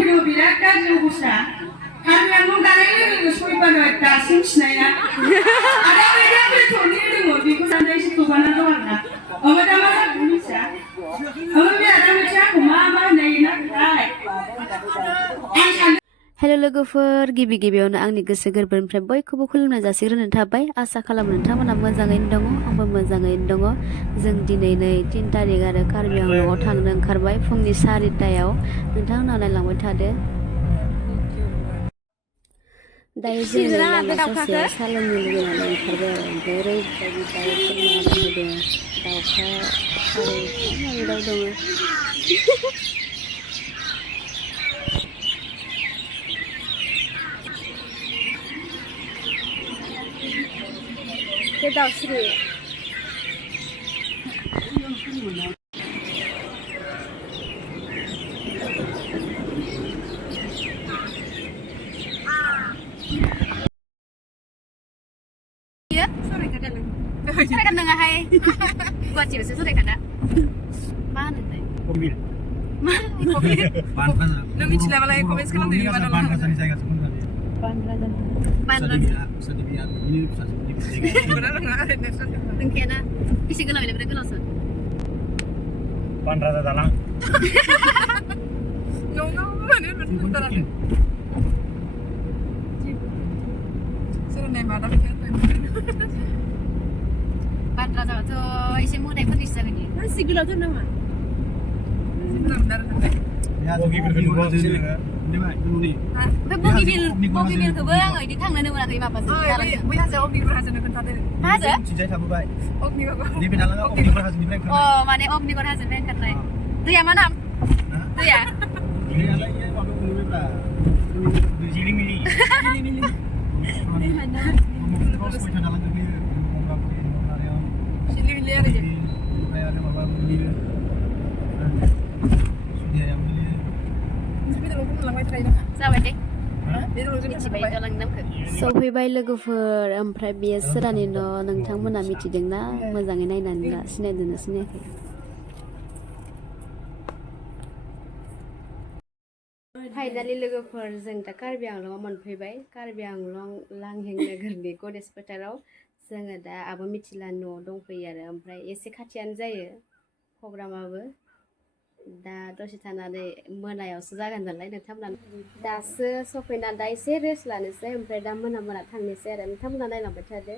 फैदों बिराद गाज्रि अबस्था हारिया न' दानाय लोगो सयबानो दासिम खिनाया आरो बे बेथननि दङ बेखौ साननाय एसे गोबाना दं आरोना ओमफ्राय दा मा जाखो मिथिया ओमफ्राय बे आदा मिथिया आंखौ मा होननाय नाथाय आं सानो हेल' लोगोफोर गिबि गिबियावनो आंनि गोसो गोरबोनिफ्राय बयखौबो खुलुमनाय जासिग्रोनो थाबाय आसा खालामो नोंथांमोना मोजाङैनो दङ आंबो मोजाङैनो दङ जों दिनै 3 तारिख आरो कार्बि आंलंआव थांनो ओंखारबाय फुंनि 4टायाव नोंथांमोना नायलांबाय थादो दायो जोङो लामा ससेयाव साहा लोंनो लुगैनानै ओंखारबाय आरो ओमफ्राय ओरैबायदि दाउफोर माबा होदों दाउखा फारौ माबा दाउ दङ बे दाउस्रि सरायखान नङाहाय गुवाहाटियावसो सरायखाना मा होनोथाय कबिल मा कबिल नों मिथिलाबालाय कमेन्ट्स खालामदो बानराजानि जायगासो बुंजायो बानराजा सादिबिया बिनि फिसाजो नोंखेना बेसे गोलाव बेनिफ्राय गोलावसो बानराजा दालां नङा माने बेनथारानो सोरनाय मादा बेखौ बानराजाबाथ' एसे मोदायफोरनिसो जागोन इयो मानसि गोलावथार नामा सिगोलावमोन आरो नोंलाय बगिफोरखौ नुबासो नोङो बगिबिलखौबो आङो इदि थांनोनो मोनाखै माबाजों बै हाजोआव अग्निगर हाजोनो खोन्थादो हाजो थिंजाय थाबोबाय अग्निगर नैबे दालाङा अग्निगर हाजोनिफ्राय ओंखारनाय माने अग्निगर हाजोनिफ्राय ओंखारनाय दैया मा नाम दैया दैयालाय माबायाव गोलैबायब्रा जिलिमिलि सयथा दालां गोलैयो सिलिमिलि आरो जे ओमफ्राय आरो माबा गोलैयो सुदियायाव गोलैयो जाबाय दे मिथिबाय दालांनि नामखौ सफैबाय लोगोफोर ओमफ्राय बेयो सोरानि न' नोंथांमोना मिथिदोंना मोजाङै नायनानै ला सिनायदोंना सिनायाखै फाइनालि लोगोफोर जों दा कार्बि आंलंआव मोनफैबाय कार्बि आंलं लांहिं नोगोरनि गणेश फोथाराव जोङो दा आब' मिथिला न'आव दंफैयो आरो ओमफ्राय एसे खाथियानो जायो प्रग्रामाबो दा दसे थानानै मोनायावसो जागोन नालाय नोंथांमोना दासो सफैना दा एसे रेस्ट लानोसै ओमफ्राय दा मोना थांनोसै आरो नोंथांमोना नायलांबाय थादो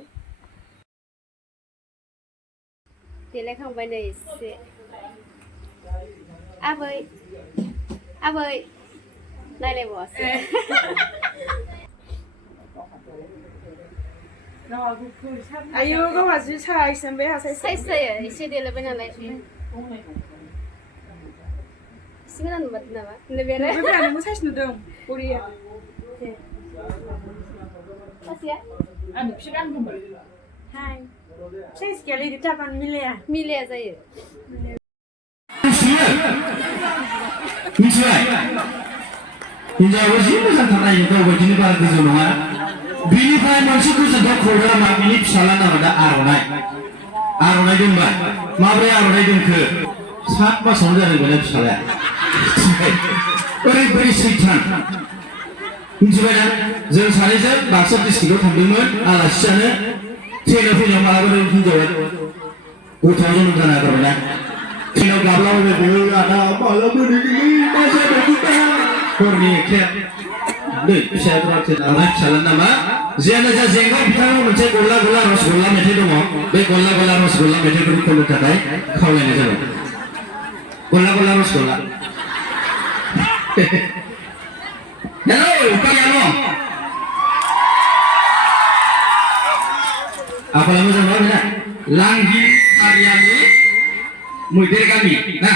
देलायखांबाय नै एसे आबै नायलायबावासै आयौ गावहा जि साइज ओमफ्राय साइज जायो एसे देलायबाय नालाय सिगां नुबाय नामा ओमफ्राय नोंबो साइज नुदों बरिया सासेया आं फिसा गानदोंमोन हाय साइज गैयालै इदि थाबानो मिलाया जायो मिथिबाय हिनजावाबो जि मोजां थानाय गावबायदिनो बारा गोजौ नङा बिनिफ्राय मोनसे गोजोनथाव खौराङा बिनि फिसाला नामा दा आर'नाइ दोनबाय माब्रै आर'नाइ दोनखो 7 मासावनो जादों बेना फिसालाया ओरैबायदि सैथान मिथिबाय ना जों सानैजों बाक्सा डिस्ट्रिक्टआव थांदोंमोन आलासि जानो ट्रेनाव फैनायाव मालाबा हिनजावा गथ'आ जोनोम जानो नागिरबायना ट्रेनाव गाबलाबायबाय बेयो आदा माला मोनहैगोनलै मा जाबाय हरनि खेब नै फिसाफ्रा ट्रेनावहाय फिसाला नामा जियानो जा जेंगाव बिथाङा मोनसे गल्ला रसगल्ला मेथाइ दङ बे गल्ला रसगल्ला मेथाइखौ खननो थाखाय खावलायनाय जाबाय गल्ला रसगल्ला हेलौ कायानो आपला मोजां नङा बेना लांहि आरियानि मैदेर गामि ना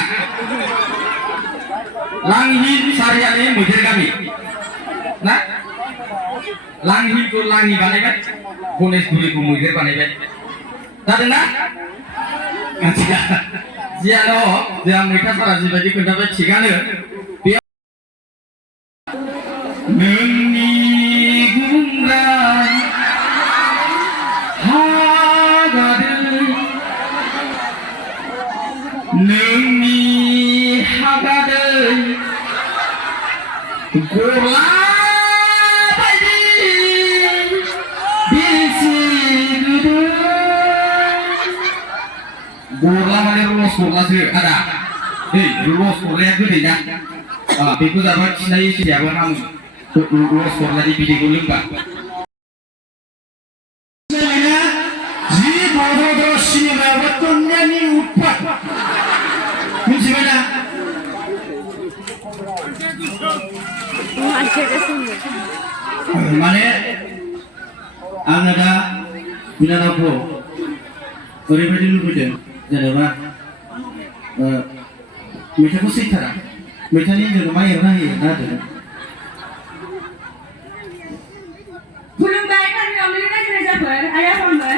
लांहि सारियानि मैदेर गामि ना लांहिखौ लांहि बानायबाय गणेशगुरिखौ मैदेर बानायबाय जादोंना जियानो जोंहा मैथा सारा जिबायदि खोन्थाबाय थिगानो नोंनि गुंग्राय हागादै नोंनि हागादै गला बायदि बेसे गोदो गला माने रस गलासो आदा रस गलाया गोदै ना बेखौ जाबा खिनाय एसेयाबो हामो रस गलानि बिदैखौ लोंबा जि बर'द सिनेमायावबो कन्यानि उत्पात मिथिबाय ना माने आङो दा बिनानावखौ ओरैबायदि लुबैदों जेनेबा मेथाइखौ सैथारा मेथाइनि जेनेबा एरना होयो ना आरो खुलुमबाय गामियावनो रायजो राजाफोर आइ आफामोन आं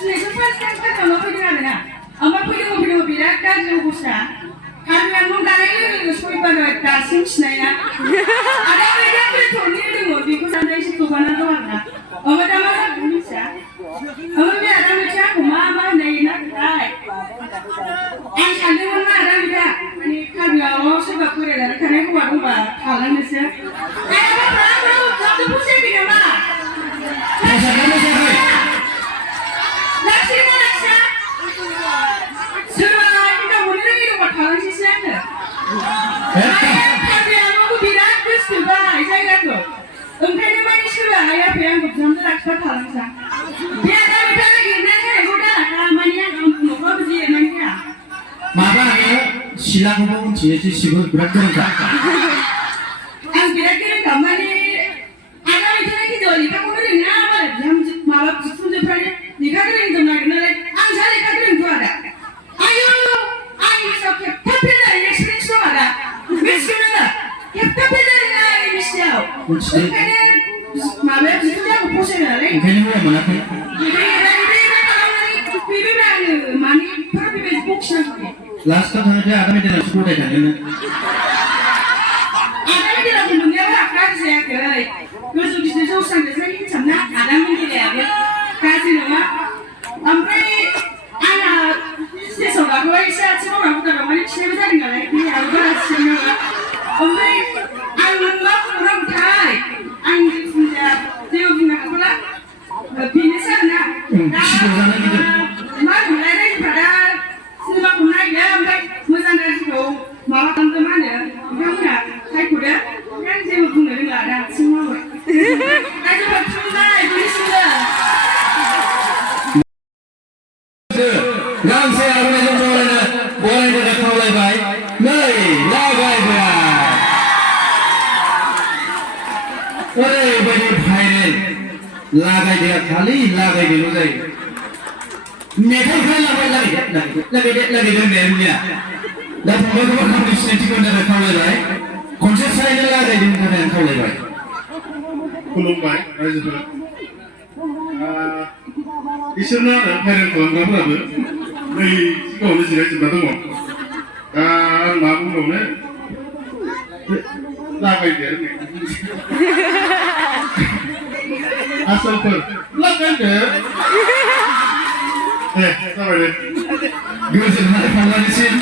दिनैसो फार्स्ट टाइम कामाव फैदों आरोना ओमफ्राय फैदों बिराद गाज्रि अबस्था कामियाव गानाय लोगो सयबानो दासिम खिनाया आरो ओरैनो बेथननि दङ बेखौ साननाय एसे गोबाना दं आरोना ओमफ्राय दा मा जाखो मिथिया ओमफ्राय बे आदा मिथिया आंखौ मा होननाय नाथाय आं सानदोंमोन मा आदा बिदा माने कामियाव सोरबा फरायनानै थानाय हौवा दंबा थालांनोसो ओंखायनो माने सोरबा आइ आफाया आंखौ बिहामजो लाखिबा थालांसा बे आदा बिदाया एरनानै होनायखौ दाला माने आं न'फ्राव बिदि एरनानै होआ माबा आङो सिलाखौबो मिथिनोसै सिबो बिराद गोरोंखा आं बिराद गोरोंखा माने आदा बिदाया हिन्जावा लेखाखौनो रोङा मालाय बिहामजो माबा बिखुनजोफ्रानो लेखा गोरोंजों नागिरनानै आं जा लेखा गोरोंथ' आदा आयौ आं हिसाब खेबथा फैनाय एक्सपिरियेन्स दं आदा मिथिगौ नोङो खेबथा फैनाय मिथिनायाव ओंखायनो माबाया बिखुनजो आंखौ फसायो नालाय ओंखायनो हौवा मोनाखै लास्टआव थांनोसै आदा मेडेलावसो गथाय थांदोंनो आदा मेडेलाखौ मोननायाव आं गाज्रि जायाखै गोजौ गिदिर जौस्रांजोंसो हिसाबना आदा मेडेलायाबो गाज्रि नङा ओमफ्राय आंहा स्टेजआव गाखोबा एसे आथिं मावना हुदाराव माने खिनायबो जादों नालाय देहायाबो बारा थिग नङा ओमफ्राय आं मा बुंनांगौथाय आं जिखुनु जाया जेबो बुंनो हाथ'ला बेनोसै आरोना मा होनोमोनलाय रायजोफ्रा दा सिनेमाखौ नायदो ओमफ्राय मोजां गाज्रिखौ माबा खालामदो मा होनो बिथांमोनहा सायख'दो आं जेबो बुंनो रोंला दा आथिं मावो रायजोफ्रा थुनलाय बयनिसिमबो गांसे आर'नाइजों बरायनो खावलायबाय नै लागायबाय ओरैबायदि भाइरेल लागायदो खालि लागायदोल' जायो मेथाइखौ लागायदो होननाया बुंया दा फंबायखौबो खामानि सिनायथिखौ होनो खावलायबाय खनसे साइड लागायदों होननानै आं खावलायबाय खुलुमबाय रायजोफोरा इसोरनो आरो भाइरेल खालामग्राफोराबो नै सिगाङावनो जिरायजोबना दङ दा आं मा बुंबावनो लागायदो आसलफोर लागायदो दे जाबाय दे गोजोननाय थांनायसिम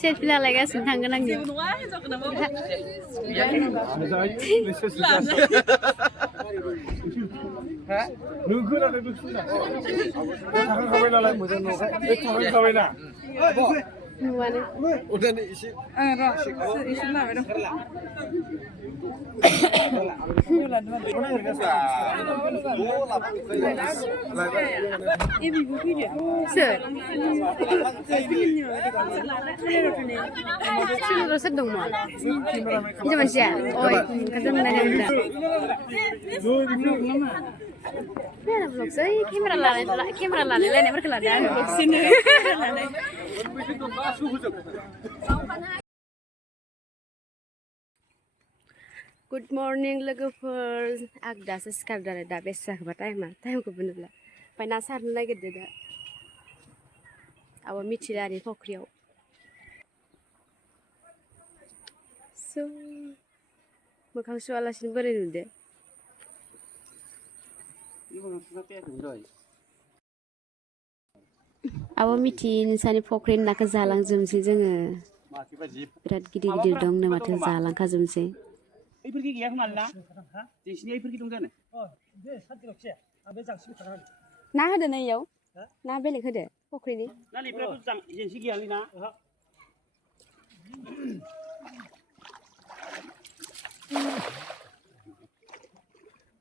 सेल्फि लालायगासिनो थांगोन आङो नुवानो सोर सोर दंमोन हिनजाव मानसिया अय ओंखारदों होननानै आं दा ब्लगसै केमेरा लालायनायफोरखौ लादों आं ब्लगसिनो गुड मर्निं लोगोफोर आं दासो सिखारदों आरो दा बेसे जाखोबा टाइमखौ बुंनोब्ला ओमफ्राय ना सारनो नागिरदो दा आब' मिथिलानि फख्रियाव स' मोखां सुवालासिनो बोरै नुदो आबो मिथि नोंसानि फख्रिनि नाखौ जालांजोबनोसै जोङो बिराद गिदिर गिदिर दंनो माथो जालांखाजोबनोसै बैफोरखि गैया खोमालै ना जोंसिनि बैफोरखि दं जानो ना होदो ना इयाव ना बेलेग होदो फख्रिनि ना नैफ्राथ' जेंसि गैयालै ना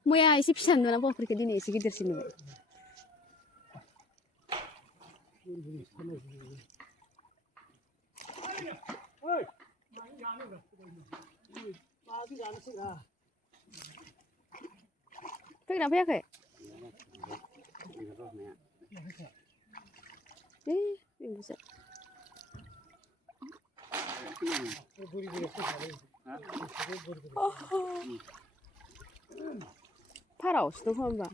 मैया एसे फिसा नुदों फख्रिखौ दिनै एसे गिदिरसिन नुबाय फैगोना फैयाखै बेनोसो फारावसो दं होनबा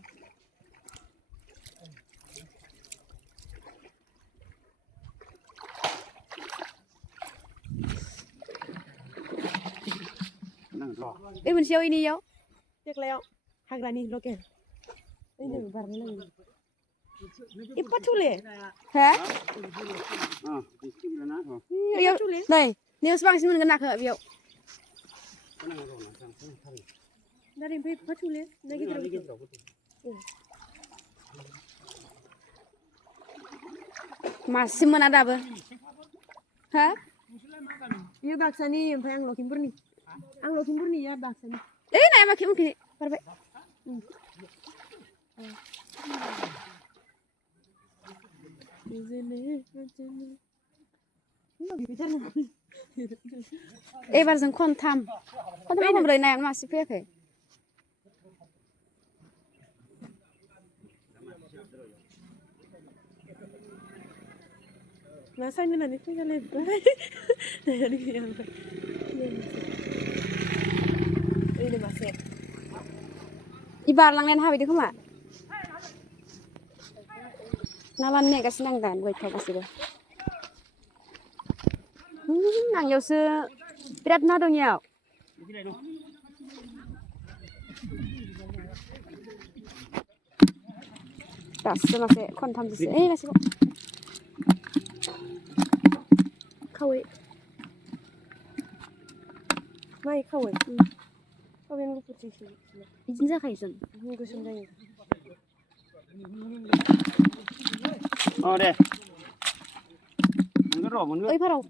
ए मोनसेयाव इनियाव देग्लायाव हाग्रानि लकेल ओइनो बारनो नांगौ एफा थुले हा इयाव नै निउस बांसिन मोनगोन नाखौ बेयाव दारिनिफ्राय एफा थुले ना गिदिर मासे मोना दाबो हा बियो बाक्सानि ओमफ्राय आं लखिमपुरनि या बाक्सानि ए नाया माखि उनखि बारबाय एबारजों खनथाम खनब्रै नायानो मासे फैयाखै ना साइन होनानै फैजालायबाय ओइनो मासे इ बारलांनायानो हाबायदो खोमा ना लानो नेगासिनो आं दा गयथाव गासैबो आंनियावसो बिराद ना दं इयाव दासो मासे खनथामसो ओइ मासेखौ खावै माइ खावै खावैयानो गुफुरसो बिदिनो जाखायो जों गोसोम जायो दे मोनगोन र' मोनगोन ओइ फाराव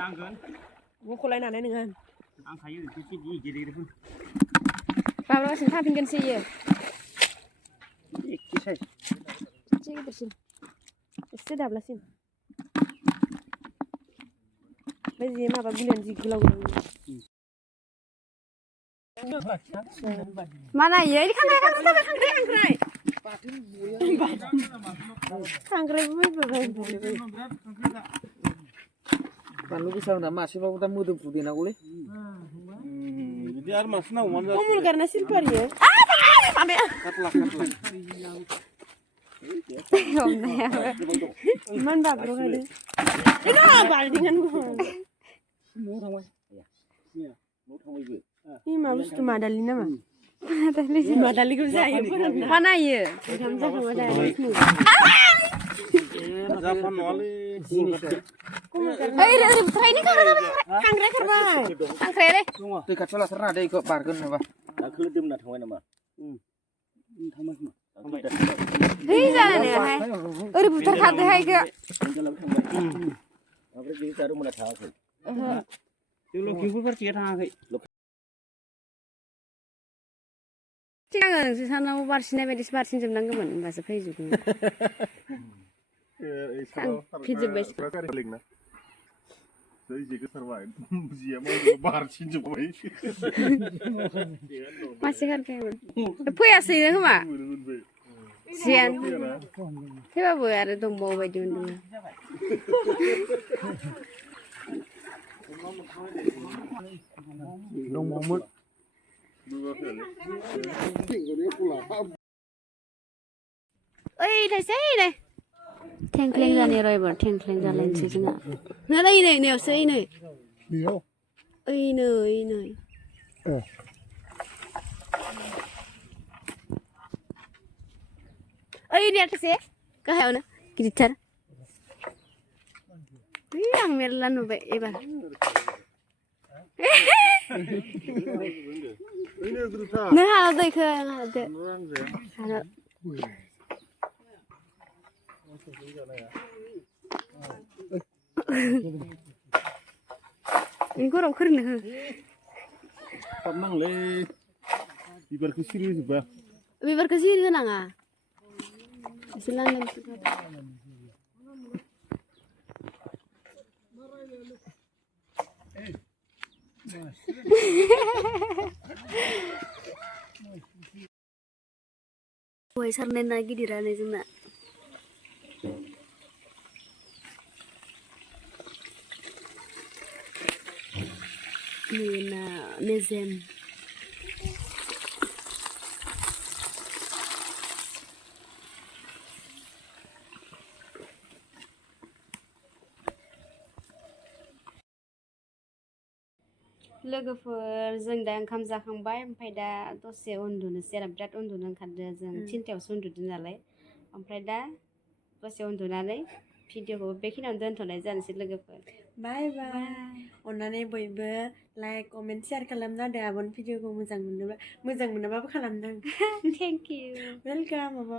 नांगोन बख'लायनानै नोङो आं खायो एसे गिदिरफोर माब्लाबासिम थाफिनगोनसो इयो एखे साइज एसे गिदिरसिन एसे दाब्लासिम ओमफ्राय जे माबा बिलाइनो जि गोलाव गोलाव मा नायो खांख्राइ खांख्राइबो फैबाय बानलु गोसा होना मासेबाबो दा मोदोमफ्रु देनांगौलै बिदि आरो मासे नांगौमोन कमल गारना सिलफारियो इमान बाग्र खादो बाल्थिंआनो मा बुस्थु मादालि नामा मादालिखौ जायो मा नायो ओंखाम जाखांबा जाफान नङालै ओइ ओरै बुथारनायनि खांख्राइ खारबाय खांख्राइ रे दै खाथियाव लाथारना दै इखौ बारगोन नामा दाखोलो दोमना थांबाय नामा थांबाय खोमा है जानानैहाय ओरै बुथारखादोहाय इखो ओमफ्राय बे जारुमना थाङाखै जों लखिमपुर फारसेया थाङाखै सिगाङो नोंसोर सानाव बारसिनाय बायदिसो बारसिनजोबनांगौमोन होमबासो फैजोबगौमोन फिजोब्बाय मासे खारखायोमोन फैयासैनो खोमा जियान थेवबाबो आरो दंबावो बायदि मोनदों दंबावोमोन ओइ थाइसे नै थेंख्लें जानाय र' एबार थेंख्लें जालायनोसै जोंहा नै नै नैयावसो ओइ नै ओइ नै ओइ नै थाइसे गाहायावनो गिदिरथार आं मेरला नुबाय एबार नों हालादो इखो हालादो हाला गरम खोरनो हो नांलै बिबारखौ सिरि होजोबबा बिबारखौ सिरि होनाङा एसे लांदां दहाय सारनाय ना गिदिरानो जोंना ना मेजेम लोगोफोर जों दा ओंखाम जाखांबाय ओमफ्राय दा दसे उन्दुनोसै आरो बिराद उन्दुनो ओंखारदों जों 3थायावसो उन्दुदों नालाय ओमफ्राय दा दसे उन्दुनानै भिडिअखौ बेखिनियावनो दोनथ'नाय जानोसै लोगोफोर बाय बाय अन्नानै बयबो लाइक कमेन्ट शेयार खालामना होदो आब'नि भिडिअखौ मोजां मोनोबाबो खालामदों थेंक इउ वेलकाम आब'